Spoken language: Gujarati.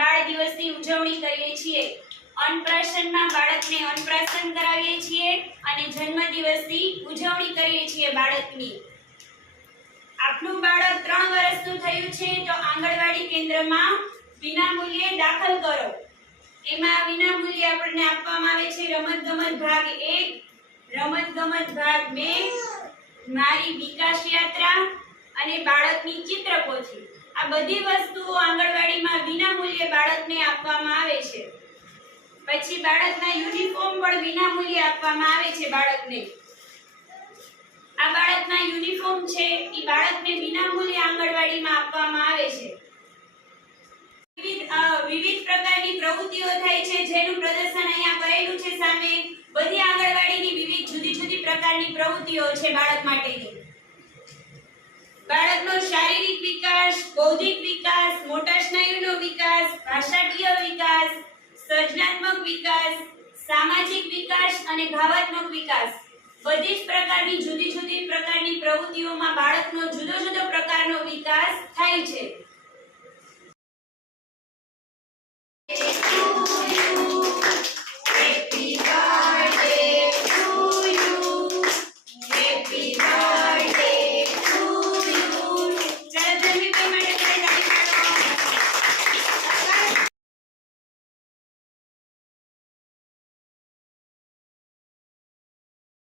બાળ દિવસની ઉજવણી કરીએ છીએ. અન્નપ્રાશનમાં બાળકને અન્નપ્રાશન કરાવીએ છીએ અને જન્મદિવસની ઉજવણી કરીએ છીએ બાળકની. આપનું બાળક ત્રણ વર્ષનું થયું છે તો આંગણવાડી કેન્દ્રમાં વિનામૂલ્યે દાખલ કરો. એમાં વિનામૂલ્યે આપણને આપવામાં આવે છે રમત ગમત ભાગ એક રમત ગમત ભાગ બે, મારી વિકાસ યાત્રા અને બાળકની ચિત્રપોથી આ બધી વસ્તુઓ આંગણવાડીમાં વિના છે. પછી બાળકના યુનિફોર્મ પણ વિનામૂલ્યે આપવામાં આવે છે બાળકને. આ બાળકના યુનિફોર્મ છે, એ બાળકને વિનામૂલ્યે આંગણવાડીમાં આપવામાં આવે છે. વિવિધ વિવિધ પ્રકારની પ્રવૃત્તિઓ થાય છે, જેનું પ્રદર્શન અહીંયા કરેલું છે સામે. બધી આંગણવાડીની વિવિધ જુદી જુદી પ્રકારની પ્રવૃત્તિઓ છે બાળક માટેની. બાળકનો શારીરિક વિકાસ, બૌદ્ધિક વિકાસ મોટા સ્નાયુનો વિકાસ, ભાષાકીય સર્જનાત્મક વિકાસ, સામાજિક વિકાસ અને ભાવાત્મક વિકાસ. બધી જ પ્રકારની જુદી જુદી પ્રકારની પ્રવૃત્તિઓમાં બાળકનો જુદો જુદો પ્રકારનો વિકાસ થાય છે.